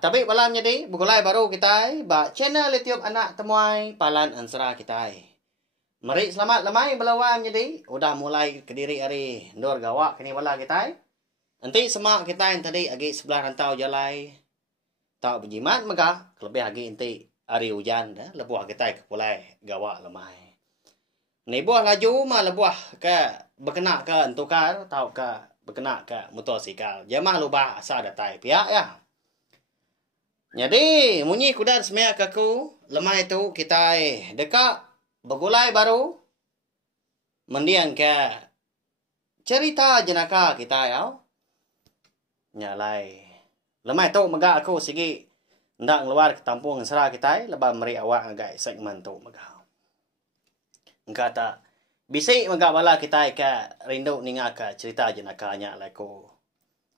tapi balam jadi begulai baru kita ba channel YouTube anak temuai palan ansra kita. Mari selamat lemai belawam jadi udah mulai ke diri hari ndor gawak kini bala kita. Nanti semak kita yang tadi agi sebelah rantau jalai. Tak berjimat mega lebih agi nanti hari hujan dah lebuah kita ke pulai gawak lemai. Ni buah laju mah lebuah ke berkena ke entukar tau ke berkena ke motosikal. Jamah lubah asa datai pihak ya. Jadi munyi kuda semeak aku lemah itu kita dekat begulai baru mendiang ke cerita jenaka kita ya. Nyalai lemah itu mega aku sigi ndak keluar ke tampung serah kita lebah meri awak agak segmen tu mega. Kata bisik mega bala kita ke rindu ninga ke cerita jenakanya laku.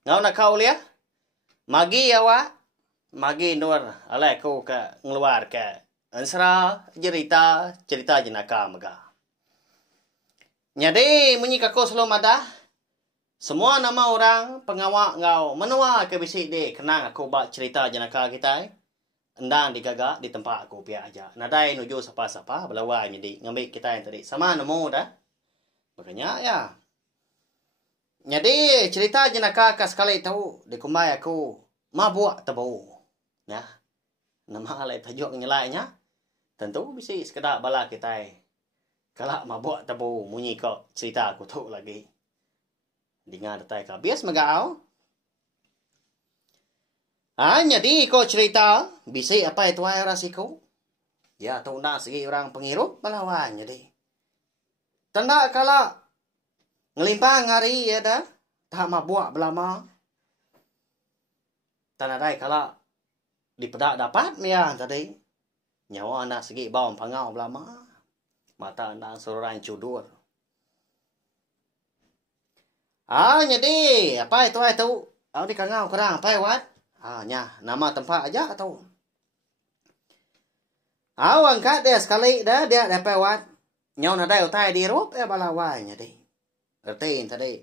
Ngau nak kau lihat magi awak magi nur alai ko ke ngeluar ke ansra cerita jenaka mega. Jadi munyi kako selom ada semua nama orang pengawak ngau menua ke bisik de kenang aku bak cerita jenaka kita endang digagak di tempat aku pihak aja. Nadai nuju sapa-sapa belawai jadi ngambil kita yang tadi sama nemu dah. Makanya ya. Jadi cerita jenaka ka sekali tahu dikumbai aku mabuk tebu. Ya. Nama alai tajuk nyelainya. Tentu bisa sekedar bala kita. Kalau mabuk tebu munyi kok cerita aku tu lagi. Dengar detai ka bias megau. Jadi kau cerita bisa apa itu ay rasiko. Ya tahu nak segi orang pengirup balawan jadi. Tanda kalau ngelimpang hari ya dah tak mabuk belama. Tanda dai kalau dipedak dapat ya tadi nyawa anak segi bawang pangau belama mata anak seorang cudur. Jadi apa itu ay tahu. Aku di kangau kurang apa wat. Nya nama tempat aja atau angkat dia sekali dah dia dapat wat nyau nadai utai di rup balawanya deh ertiin tadi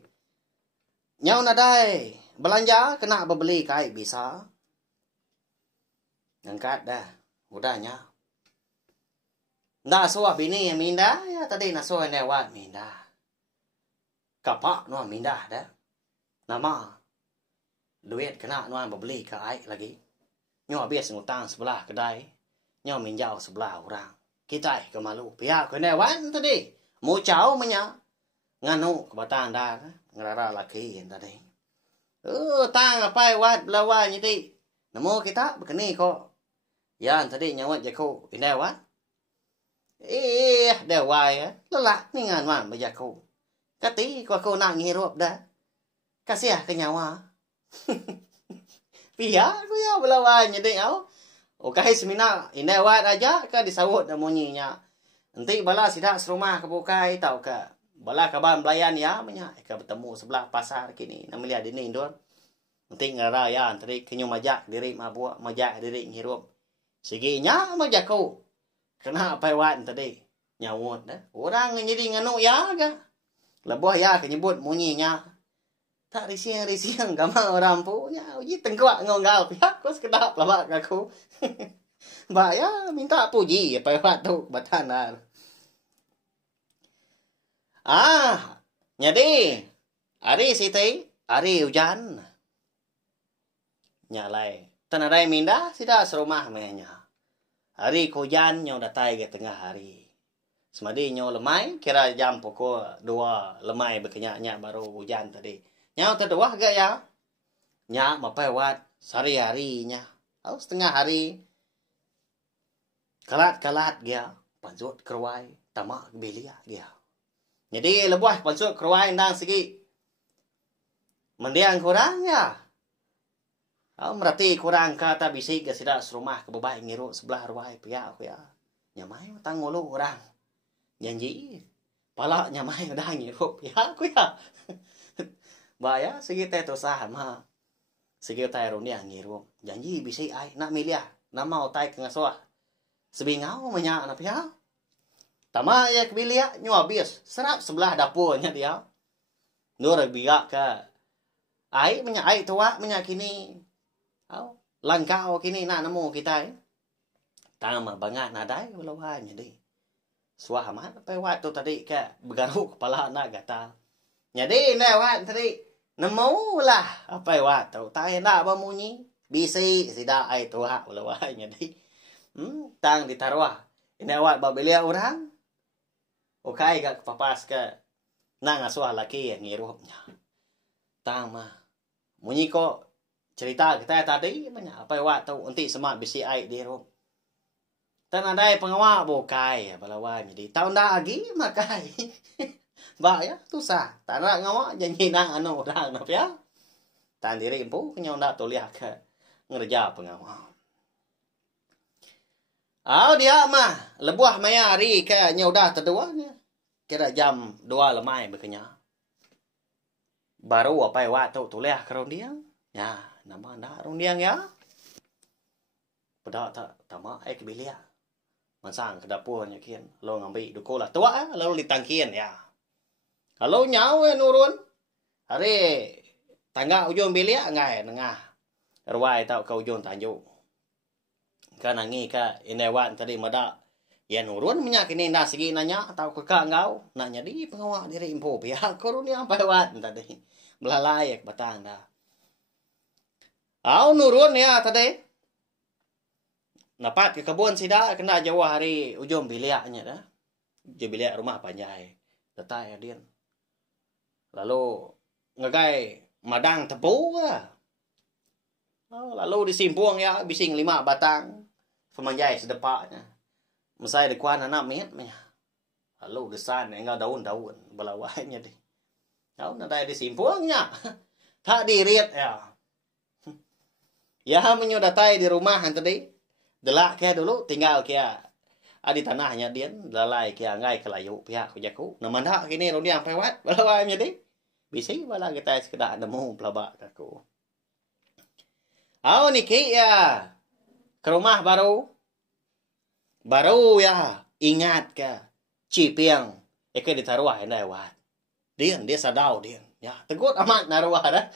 nyau nadai belanja kena beli kai bisa angkat dah udahnya ndak suah bini yang minda ya tadi nasuah lewat minda kapak no minda dah nama duit kena nuan beli ke aik lagi. Nyo bias ngutang sebelah kedai. Nyo minjau sebelah orang. Kita ke malu. Pihak kena wan tadi. Mu cau menya. Nganu kebatang dah. Ngerara laki yang tadi. Tang apa wat belawan jadi. Nemu kita berkeni kok. Yan tadi nyawat jaku. Indah wat. Dewai ya. Lelak ni ngan wan berjaku. Kati kau aku nak ngirup dah. Kasih ke nyawa. Pihak aku ya belawan jadi au. Okai semina indah wat aja ka disawut munyinya. Nanti bala sidak serumah ke bukai tau ke. Bala kaban belayan ya menya ka bertemu sebelah pasar kini namanya dini indon. Nanti ngara ya tadi kenyu majak diri mabuk majak diri ngirup. Siginya majak kau. Kena apa wat tadi nyawut dah. Orang jadi nganu ya ga. Lebuh ya kenyebut munyinya. Tak risiang gambar orang punya. Uji tengkuak ngonggal pihak. Kau sekedap lawak aku. Mbak ya minta puji. Apa waktu batanar. Jadi. Hari siti. Hari hujan. Nyalai. Tanadai minda. Sida serumah mehnya. Hari hujan. Nyo datai ke tengah hari. Semadi nyo lemai. Kira jam pukul 2. Lemai berkenyak baru hujan tadi. Nyau terdoah gak ya? Nyak mapai wat sehari-harinya. Setengah hari. Kalat-kalat dia. Pansut keruai. Tamak belia dia. Jadi lebuah pansut keruai ndang segi. Mendiang kurang ya. Merati kurang kata bisik ke sidak serumah ke bebai ngiru sebelah ruai pihak aku ya. Nyamai matang ngulu orang. Janji. Pala nyamai udah ngiru pihak aku ya. Baya segi teh tosah mah. Segi teh runia ngiru. Janji bisa ai nak milih nama otai ke ngasuah. Sebingau menya anak pihak. Tama ya kebilia nyu habis serap sebelah dapurnya dia. Nur biak ke ai menya ai tua menya kini. langkau kini nak nemu kita tama bangat nadai belawai jadi suah amat apa wat tu tadi ke bergaruk kepala nak kata jadi wat tadi nemu lah apa wat tu tai nak bamunyi bisi sida ai tu hak belawai jadi tang ditaruh ini wat babelia orang okai gak papas ke nang asuh laki yang ngirupnya tang mah munyi kok cerita kita tadi banyak apa wat tu unti semat bisi ai di rum tan ada pengawak bokai balawai jadi tahun dah lagi makai ba ya tu sah tak nak ngawak janji nang anu orang nap ya tan diri empu kenyau ndak tuliah ke ngerja pengawak dia mah lebuah maya hari ke nyau dah terduanya kira jam 2 lemai bekenya baru apa wat tu tuliah ke dia ya nama ndak dia ya pada tak tama ai ke bilia masang ke dapurnya kian lo ngambil duko lah tua lalu ditangkian ya kalau nyawa nurun hari tangga ujung bilia ngai nengah ruai tau ke ujung tanjuk kan nangi ka inewan tadi mada ya nurun minyak ini ndak segi nanya tau ke ngau nanya di pengawak diri info pihak korun yang pewat tadi belalai batang dah nurun ya tadi napat ke kebun sida kena jauh hari ujung biliaknya dah. Je biliak rumah panjai. Letak ya dia. Lalu ngegai madang tepu lah. Lalu disimpung ya bising 5 batang. Pemanjai sedepaknya. Mesai dekuan anak minit. Lalu desan enggak daun-daun belawainya di. Daun ada disimpungnya. Tak diriat ya. Ya menyudatai di rumah tadi. Delak kia dulu tinggal kia di tanahnya dia lalai kia ngai kelayu pihak kujaku nama dak kini rodi yang pewat balawai jadi bisi bala kita sekedar nemu pelabak aku niki ya ke rumah baru ya ingat ke cipiang ke ditaruh endai wat dia sadau dia ya tegut amat naruah dah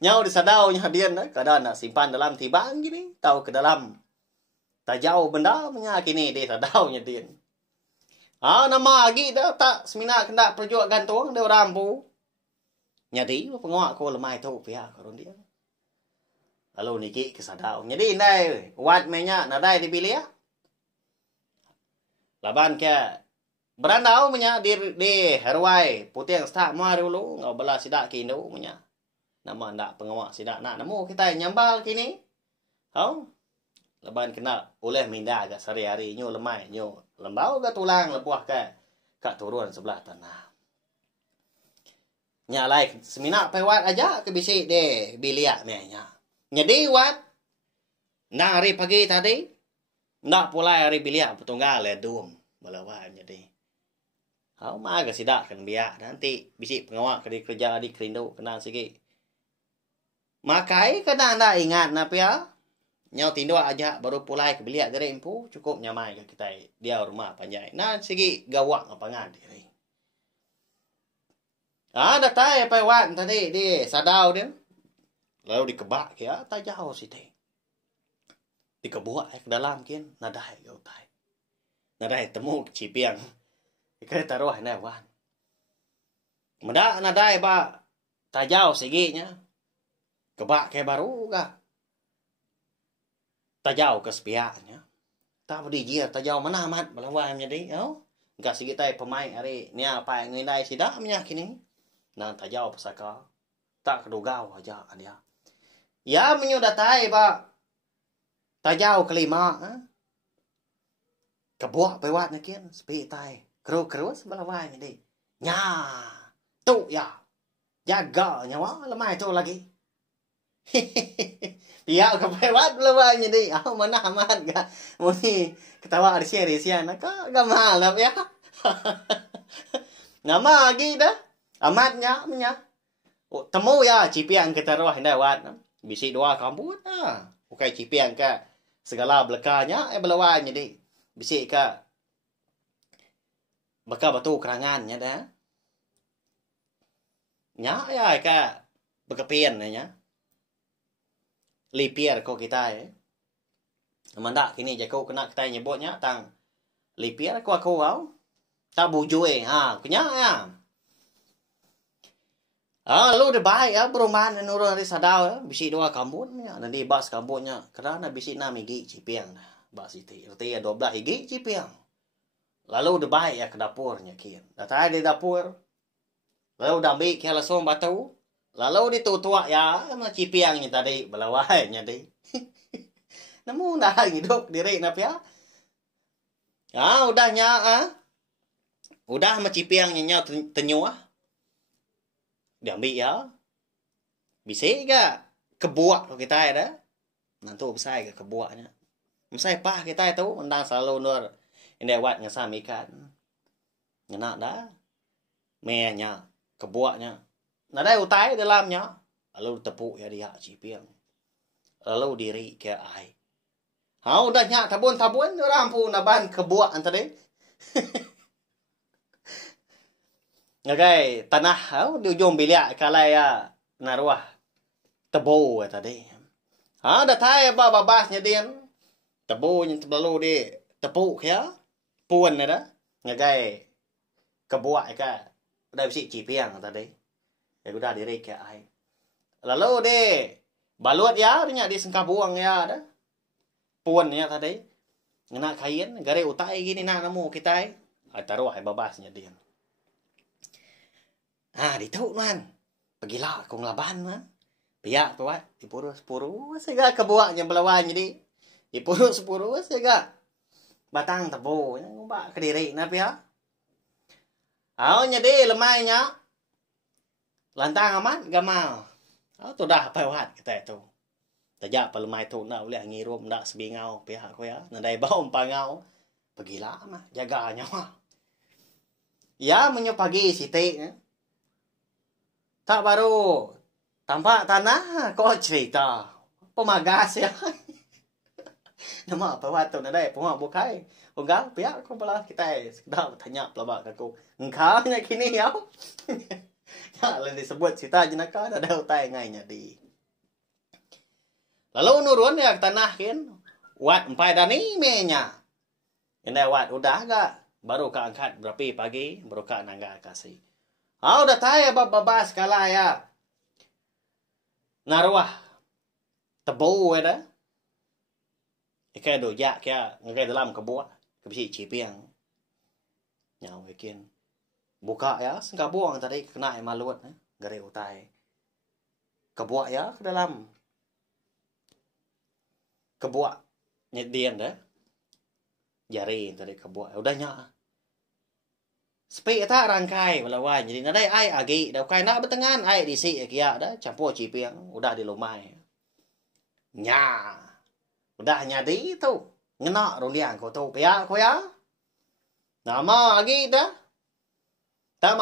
nyau disadau nya dia kadang nak simpan dalam tibang gini tahu ke dalam tak jauh benda punya kini dia sadau nya dia nama lagi dah tak semina kena perjuang gantung dia rampu nyadi pengawak ko lemai tu pihak korun dia lalu niki kesadau nyadi indai wat menya nadai dipilih ya laban ke berandau punya di herwai putih yang start mau dulu ngau bala sidak kinu punya nama ndak pengawak sidak nak nemu kita nyambal kini leban kena oleh minda agak sehari-hari nyu lemai nyu lembau ke tulang lebuah ke kat turun sebelah tanah nyalai semina pewat aja ke bisik de biliak menya nyedi wat na hari pagi tadi ndak pulai hari biliak petunggal le dum balawan jadi mah agak sidak kan biak nanti bisik pengawak ke kerja di kerindu kena sikit makai kena anda ingat napa ya nyau tindu aja baru pulai ke biliak dari empu cukup nyamai ke kita dia rumah panjai nah segi gawak ngapangan diri datai apa wan tadi di sadau dia lalu dikebak ya tak jauh situ dikebuat ke dalam kian nadai yo tai nadai temu cipiang ke taruh na wan meda nadai ba tak jauh seginya kebak ke baru gak tajau ke sepiaknya tak beri dia tajau mana amat belawai jadi enggak sikit tai pemain hari ni apa yang ngilai sidak menyakini nah tajau pesaka tak kedugau aja dia ya menyudatai ba tajau kelima kebuak pewat nakin sepi tai keru-kerus belawai jadi nya tu ya jaga nyawa lemai tu lagi Pihak kepewat belum jadi mana aman gak muni ketawa risia nak gak mahal lah ya nama lagi dah amatnya temu ya cipiang kita roh hendak wat bisi doa kampung bukai cipiang ke segala belakanya belawai jadi bisi ke baka batu kerangannya dah nya ya ke bekepian nya lipier ko kita Manda kini jako kena kita nyebutnya tang lipier ko aku wow. Ta bujue kunya ya. Lalu dia baik perumahan nurun di sadau bisi dua kambun ya nanti bas kambunnya kerana bisi 6 higi cipiang bas itu artinya 12 higi cipiang. Lalu dia baik ke dapurnya kian. Datang di dapur. Lalu dah ambil ke langsung batu. Lalu ditutuak ya sama cipiangnya tadi belawainya deh. Namun dah hidup diri napa ya? Udahnya udah sama cipiangnya tenyuah. Diambil ya. Bisa enggak kebuak kita ada. Nanti bisa ke kebuaknya. Misal pah kita itu undang selalu nur ini wat ngasam ikan. Ngenak dah. Menya kebuaknya. Nada utai dalamnya. Lalu tepuk ya dia cipiang. Lalu diri ke ai. Udah nyak tabun-tabun rampu naban kebuak antara. Ngagai tanah di ujung bilik kalai ya naruah tebu tadi. Dah tai babasnya dia. Tebu yang terlalu di tepuk ya. Puan ada. Ngagai kebuak ka. Udah bisi cipiang tadi. Ya udah diri ke ai. Lalu de balut ya nya di sengkap buang ya ada. Puan ya tadi. Ngena kain gare utai gini nak namu kita. Taruh ai babasnya dia. Ditahu man. Pergilah kong laban man. Piak tu wat. Dipurus-purus sehingga kebuaknya belawan jadi. Dipurus-purus sehingga. Batang tebu. Ngubak ke diri na piak. Jadi lemainya. Lantang amat gamal. Tu dah apa wat kita itu. Tajak pa lemai tu na boleh ngirum nak sebingau pihak ko ya. Nadai bau pangau. Pergilah mah jaganya mah. Ya menyo pagi sitik. Tak baru tampak tanah kok cerita. Pemagas ya. Nama apa waktu nadai pemah bukai. Enggak pihak ko pala kita sekedar tanya pelabak aku. Engkau nya kini ya. Ya lain disebut cerita jenaka ada utai ngainya di. Lalu nurun ya tanah kan. Wat empai dani menya. Ini wat udah agak baru ke angkat berapa pagi baru ke nangga kasih. Udah tahu babas kala ya. Naruah tebu ada. Ikai dojak kaya ngagai dalam kebuak kebisi cipiang. Nyau ikin. Buka ya sengkap buang tadi kena malut gare utai. Kebuak ya ke dalam. Kebuak nyedian dah. Jari tadi kebuak udah nyak. Sepi tak rangkai melawan jadi nadai ai agi dah kai nak bertengan ai disi kia dah campur cipiang udah di lumai. Nya. Udah nyadi tu. Ngena ruliang ko tu pia ko ya. Nama agi dah. Tak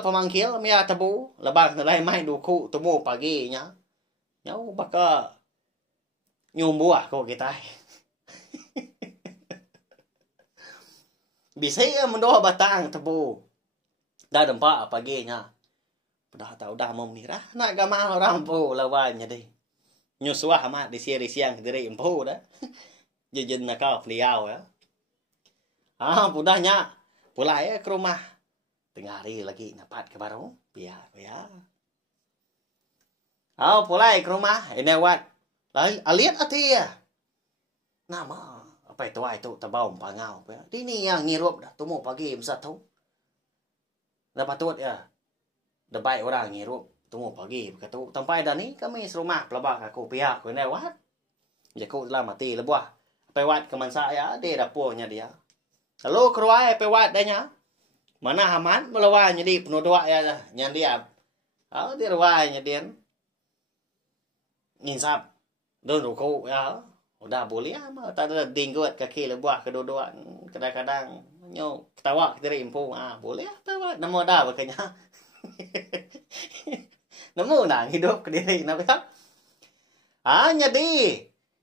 pemangkil mia tebu lebak nadai mai duku temu pagi nya. Nyau baka nyumbuah ko kita. Bisa mendoa batang tebu. Dah dempak paginya. Udah mau mirah. Nak gamal orang po lawannya deh. Nyusuah amat di siang diri empu dah. Jejen nakau beliau ya. Pudahnya. Pulai ke rumah. Tengah hari lagi dapat ke baru. Biar. Pulai ke rumah. Ini wat. Aliat hati ya. Nama. Apa itu tabau pangau. Ini yang ngirup dah. Temu pagi besar tu. Dah patut ya. Dah baik orang ngirup. Temu pagi. Berkata. Sampai dah ni kami serumah pelabak aku pihak. Kau ini wat. Jaku telah mati lebuah. Apa wat ke mansa ya. Dia dapurnya dia. Lalu keruai apa wat dahnya. Mana aman melawan jadi penuh doa ya. Nyan dia. Dia ruai dia. Nginsap. Don ruku ya. Udah boleh mah tak ada dinggut kaki lebuah kedua-dua kadang-kadang nyo ketawa kita impu boleh tawa namo dah bekanya. Namo dah hidup ke diri napa jadi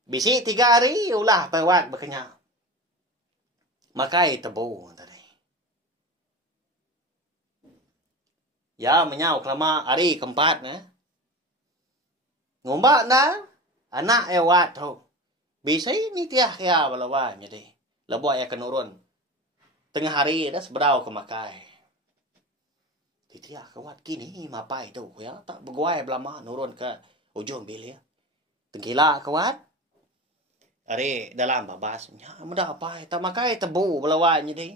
bisi 3 hari ulah pewat bekanya. Makai tebu tadi. Ya menyau kelama hari keempat Ngombak dah anak wat tu. Bisa ni tiah ya balawa jadi. Labo ya kenurun. Tengah hari dah seberau ke makai. Tiah kawat kini mapai tu ya tak berguai belama nurun ke ujung bilik. Tengkila kawat. Are dalam babasnya mudah apa tak makai tebu balawa jadi.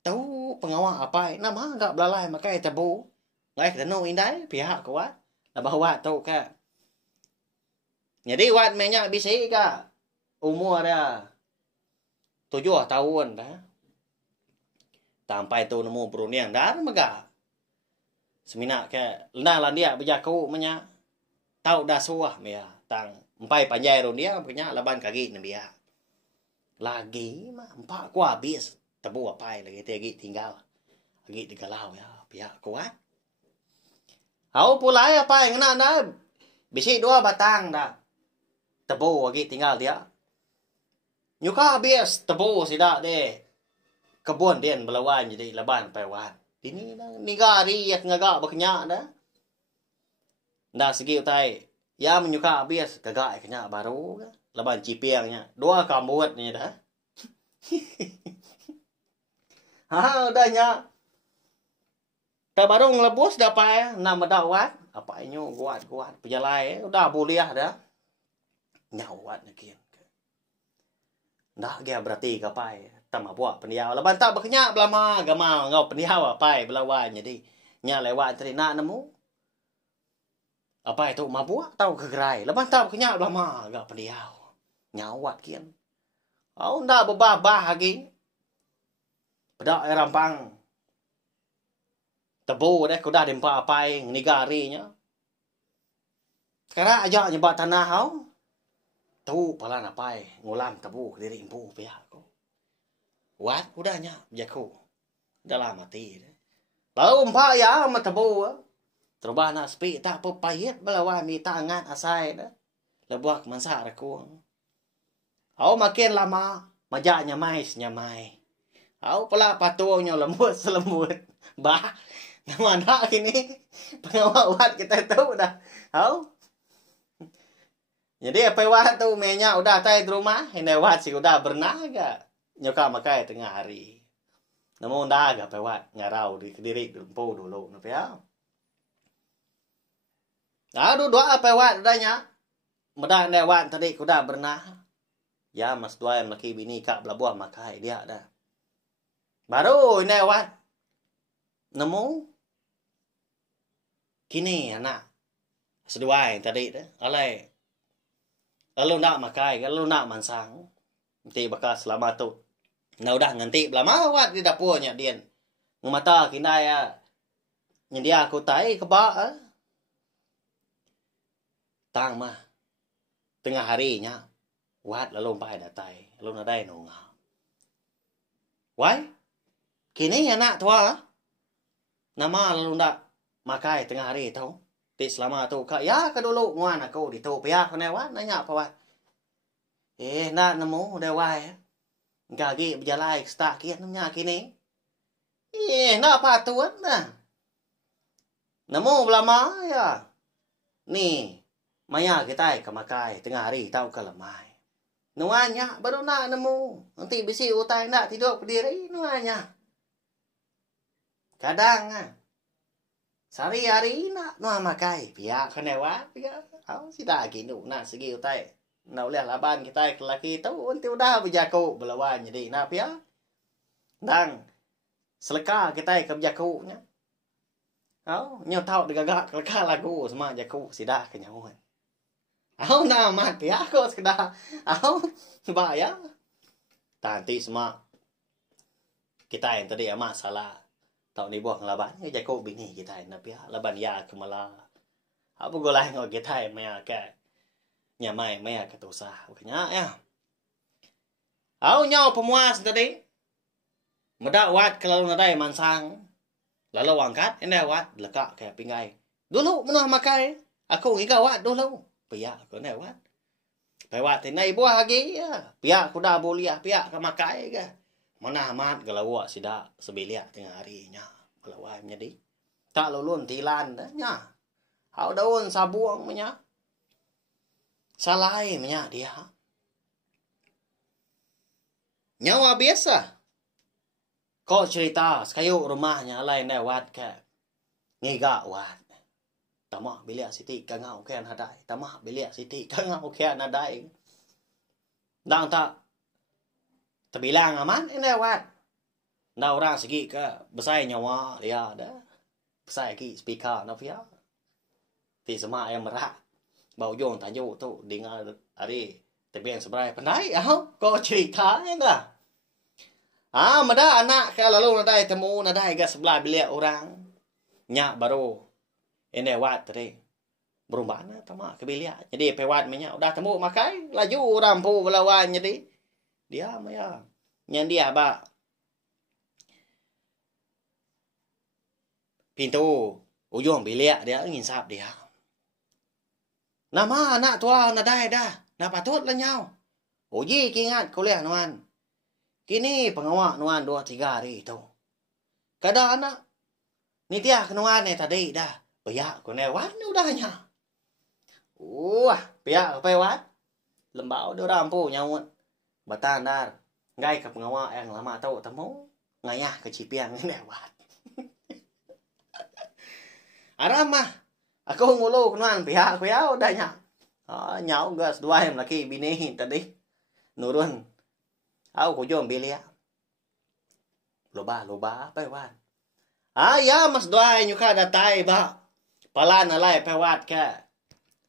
Tahu pengawal apa nama enggak belalai makai tebu. Ngai ketemu indai pihak kawat. Lah bawa tu ka. Jadi wat menyak bisa ka. Umur dah 7 tahun dah. Sampai tu nemu beruniang dah mega. Semina ke lena lan dia berjaku menya. Tau dah suah mea tang empai panjai ron dia punya laban kaki dia. Lagi mah empat ku habis tebu apa lagi tegi tinggal. Lagi digalau ya pihak kuat. Au pulai apa yang nak dah. Bisi 2 batang dah. Tebu lagi tinggal dia. Nyuka habis tebu sidak deh. Kebun dia belawan jadi laban pewan. Ini dah nigari yak ngagak berkenyak dah. Dah segi utai. Ya menyuka habis gagak kenyak baru. Laban cipiangnya. 2 kambut ni dah. Udahnya. Tak baru ngelebus dah apa nama dawat. Apa inyo kuat pejalai. Udah boleh dah. Nyawat lagi. Dah dia berarti kapai. Tak buat pendiau. Laban tak berkenyak belama gamau ngau pendiau apa belawan jadi. Nya lewat tadi nak nemu. Apa itu mabuk tahu kegerai. Laban tak berkenyak belama gak pendiau. Nyawat kian. Oh ndak bebah lagi. Pedak air rampang. Tebu deh kuda dempa apai nigarinya. Sekarang ajak nyebat tanah hau. Tu palan apai ngulam tebu diri impu pihak ko. Wat udahnya jaku. Dalam mati deh. Lalu empat ya sama tebu. Terubah nak sepi tak apa pahit belawan mi tangan asai dah. Lebuak mansa rekung. Au makin lama majak nyamai. Au pula patuhnya lembut selembut. Bah, mana ini pengawat kita tahu dah. Au. Jadi apa wat tu menya udah tai di rumah, ini wat si udah bernaga. Nyoka makai tengah hari. Namun dah agak apa wat ngarau di Kediri dumpu dulu napa ya. Aduh doa apa wat adanya. Medah ne wat tadi kuda bernah. Ya mas dua yang laki bini kak belabuah makai dia dah. Baru ini wat nemu kini anak sedua yang tadi dah. Alai lalu nak makai, lalu nak mansang. Nanti bakal selamat tu. Nah udah nganti belama wat di dapurnya dia. Ngemata kina ya. Nyedia aku tai kebak. Tang mah. Tengah harinya. Wat lalu empai datai. Lalu nadai nunga. Wai. Kini anak tua. Nama lalu nak makai tengah hari tau. Ti selama tu kak ya ke dulu nguan aku di tu pihak kena wat nanya apa wat. Nak nemu dah wai. Gagi berjalan start kiat nanya kini. Nak apa tuan nah. Nemu belama ya. Ni maya kita ke makai tengah hari tahu ke lemai. Nuanya baru nak nemu. Nanti bisi utai nak tidur berdiri nuanya. Kadang sehari-hari nak makai pihak kena wat pihak. Si dah gini nak segi utai. Nak boleh laban kita lelaki tahu nanti udah berjaku belawan jadi nak pihak. Dan seleka kita ke berjakunya. Nyo tahu digagak kelaka lagu semua jaku si dah kenyawan. Nak mat pihak ko sekedar. Bahaya. Nanti semua kita yang tadi amat salah. Tahu ni buah ngelaban ya jago bini kita nak pihak laban ya kemala. Apa golai ngau kita maya ke nyamai maya ke tosa bukannya ya. Au nyau pemuas tadi. Medak wat kalau nadai mansang. Lalu angkat ini wat lekak kayak pinggai. Dulu menah makai. Aku ngika wat dulu. Pihak aku ni wat. Pewat ini buah lagi ya. Pihak aku dah boleh pihak ke makai ke. Mana amat galawak sidak sebiliak tengah harinya. Galawak jadi. Tak lulun tilan dah nya. Hau daun sabuang punya. Salai punya dia. Nyawa biasa. Kok cerita sekayuk rumahnya lain lewat ke ngigak wat. Tamah bilik Siti kangau kian hadai. Tamah bilik Siti kangau kian hadai. Dang tak terbilang aman ini lewat. Nah orang segi ke besar nyawa dia dah. Besar ki speaker na pia. Ti sama yang merak. Bau jong tanju tu dengar hari tebing seberai pandai kok cerita enggak. Mada anak ke lalu nadai temu nadai ke sebelah bilik orang. Nyak baru ini wat tadi. Berumbana tama ke bilik. Jadi pewat minyak udah temu makai laju rampu belawan jadi. Dia maya. Nyan dia ba. Pintu ujung bilik dia nginsap dia. Nama anak tua nadai dah. Nak patut lah nyau. Uji kingat kuliah nuan. Kini pengawak nuan 2-3 hari itu. Kada anak. Nitia nuan ni tadi dah. Piak ko newan udahnya. Piak pewat. Lembau dia rampu nyawut. Batandar. Ngai ke pengawak yang lama tahu temu. Ngayah ke cipiang ni lewat. Aramah. Aku ngulu nuan pihak aku ya udahnya. Nyau gas 2 laki bini tadi. Nurun. Aku jom bilik. Loba pewat. Ya mas 2 nyuka datai ba. Palan alai pewat ke.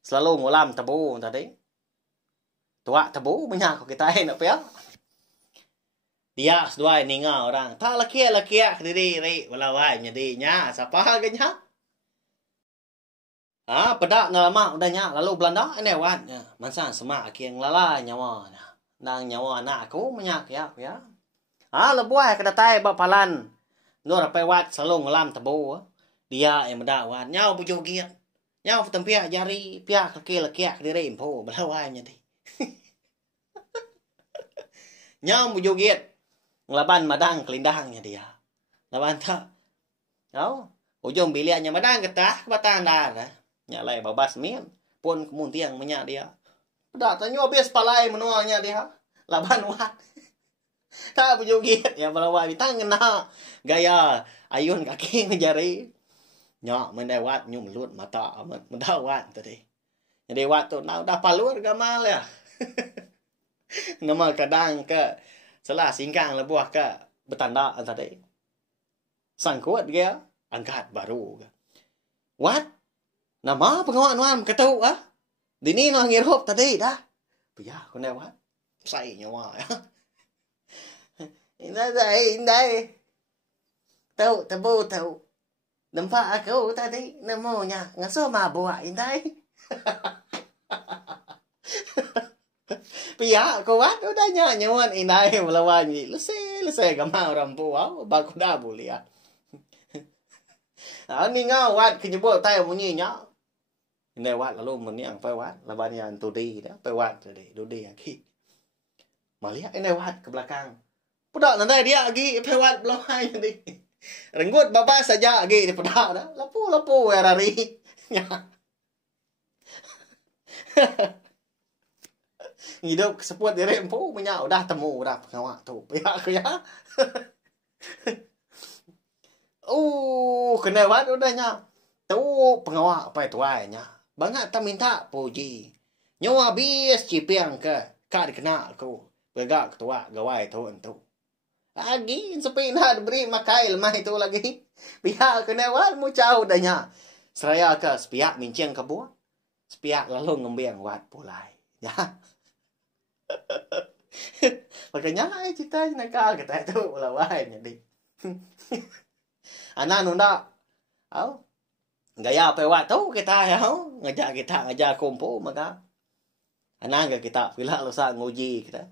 Selalu ngulam tebu tadi. Tua tebu banyak kita nak pia. Dia 2 ninga orang. Tak laki diri walawai nyadinya. Siapa ganya? Pedak na lama udahnya. Lalu Belanda ini wat. Mansan semak kiang lala nyawa. Nang nyawa anak aku menyak ya. Lebuai ke datai bapalan. Nur pewat selalu ngulam tebu. Dia yang mendakwat. Nyau bujugit. Nyau tempiak jari. Piak laki-laki diri impu. Belawai nyadi. Nyau bujugit. Ngelaban madang kelindangnya dia. Laban tak. Ujung biliknya madang getah. Kebatang dah. Nyalai babas min. Pun kemuntiang menyak dia. Pedak tanya habis palai menuangnya dia. Laban wat. Tak bujugit. Ya belawai ditang kena. Gaya ayun kaki ngejari. Nyak mendewat nyum lut mata. Mendawat tadi. Jadi waktu nak dah palur gamal ya. Ngamal kadang ke. Salah singkang lebuah ke. Bertanda tadi. Sangkut dia. Angkat baru. What? Nama pengawak nuan ketau Dini no ngirup tadi dah. Pia ko na wat. Sai nyawa ya. Indai. Tahu tebu tahu. Nampak aku tadi namanya ngaso mabuk indai. Pia ko wat udah nyawan indai melawan ni. Lese gamau rampu baku dah boleh ya. Ni ngau wat kenyebut tai munyinya. Ini wat lalu meniang pewat laban yang tudi dah pewat tadi tudi lagi maliak ini wat ke belakang pedak nanti dia lagi pewat belum hai jadi renggut baba saja lagi di pedak dah lapu rari hidup keseput diri empu punya udah temu udah pengawak tu pihak aku ya. Kena wat udahnya tu pengawak apa itu ayahnya. Banyak tak minta puji. Nyawa habis cipiang ke. Kak dikena aku. Begak ketua gawai tu entu. Lagi sepi nak beri makai lemah itu lagi. Pihak kena wat mu jauh danya. Seraya ke sepiak mincing ke buah. Sepiak lalu ngembiang wat pulai. Ya. Makanya cerita nak kita itu ulawai jadi. Anak nunda. Gaya pewat tu kita ya. Ngajak kumpul maka. Anang kita pila lusa nguji kita.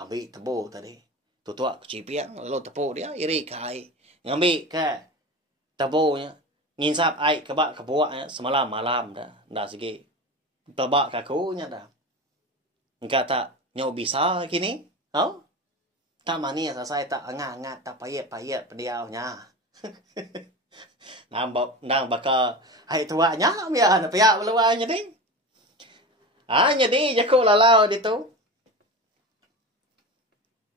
Ambil tebu tadi. Tutuak kecipiang lalu tebu dia iri kai. Ngambil ke tebunya. Nginsap air kebak kebuaknya semalam malam dah. Dah segi. Tebak kakunya dah. Engkau tak nyau bisa kini? Tak mani saya tak angat tak payet pediaunya. Nang bakal hai tuanya ya na pihak luar jadi. Jadi jago lalau itu.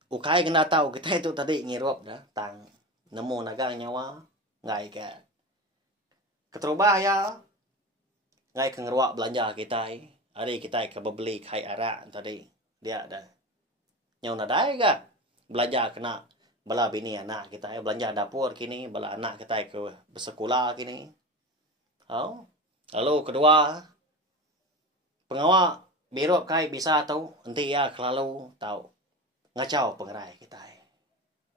Ukai kena tahu kita itu tadi ngirup dah tang nemu nagang nyawa ngai ke keterubah ya ngai ke ngeruak belanja kita hari kita ke beli kai arak tadi dia ada nyau nadai ga belanja kena bala bini anak kita belanja dapur kini bala anak kita ke bersekolah kini lalu kedua pengawal birup kai bisa tahu nanti ya selalu tahu ngacau pengerai kita.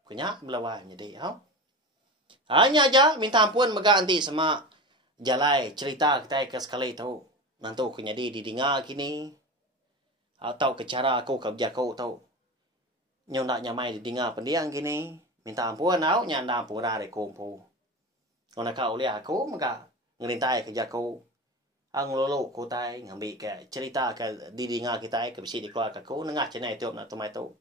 Kenyak belawan jadi hanya aja minta ampun mega anti sama jalai cerita kita ke sekali tahu nanti kenyadi didinga kini atau ke cara aku kerja kau tahu nyau nak nyamai didinga pendiang kini minta ampun au nyanda ampun ra de kumpu. Ona kau lihat aku mega ngerintai kerja kau ang lolo ko tai ngambil ke cerita ke didinga kita ke bisi dikeluarkan aku nengah cenai tiup nak tumai tahu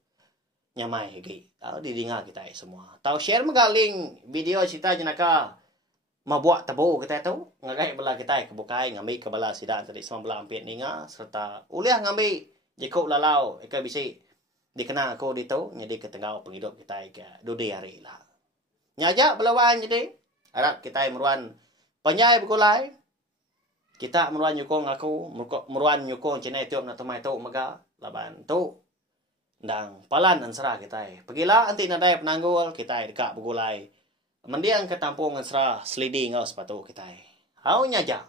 nyamai lagi. Didengar kita semua. Tahu share megaling video cerita jenaka mabuat tabu kita tu. Ngagai bala kita kebukai ngambil ke bala sidang tadi semua bala ampit ninga serta uliah ngambil jikau lalau eka bisi dikenal aku di tu jadi ketengau penghidup kita ke dudi hari lah. Nyaja belawan jadi harap kita meruan penyai berkulai. Kita meruan nyukong aku meruan nyukong cenai tiup nak tumai tu mega laban tu dang palan ansra kita pergilah anti nadai penanggul kita dekat bergulai mendiang ke tampung ansra sliding ngau sepatu kita hau nyaja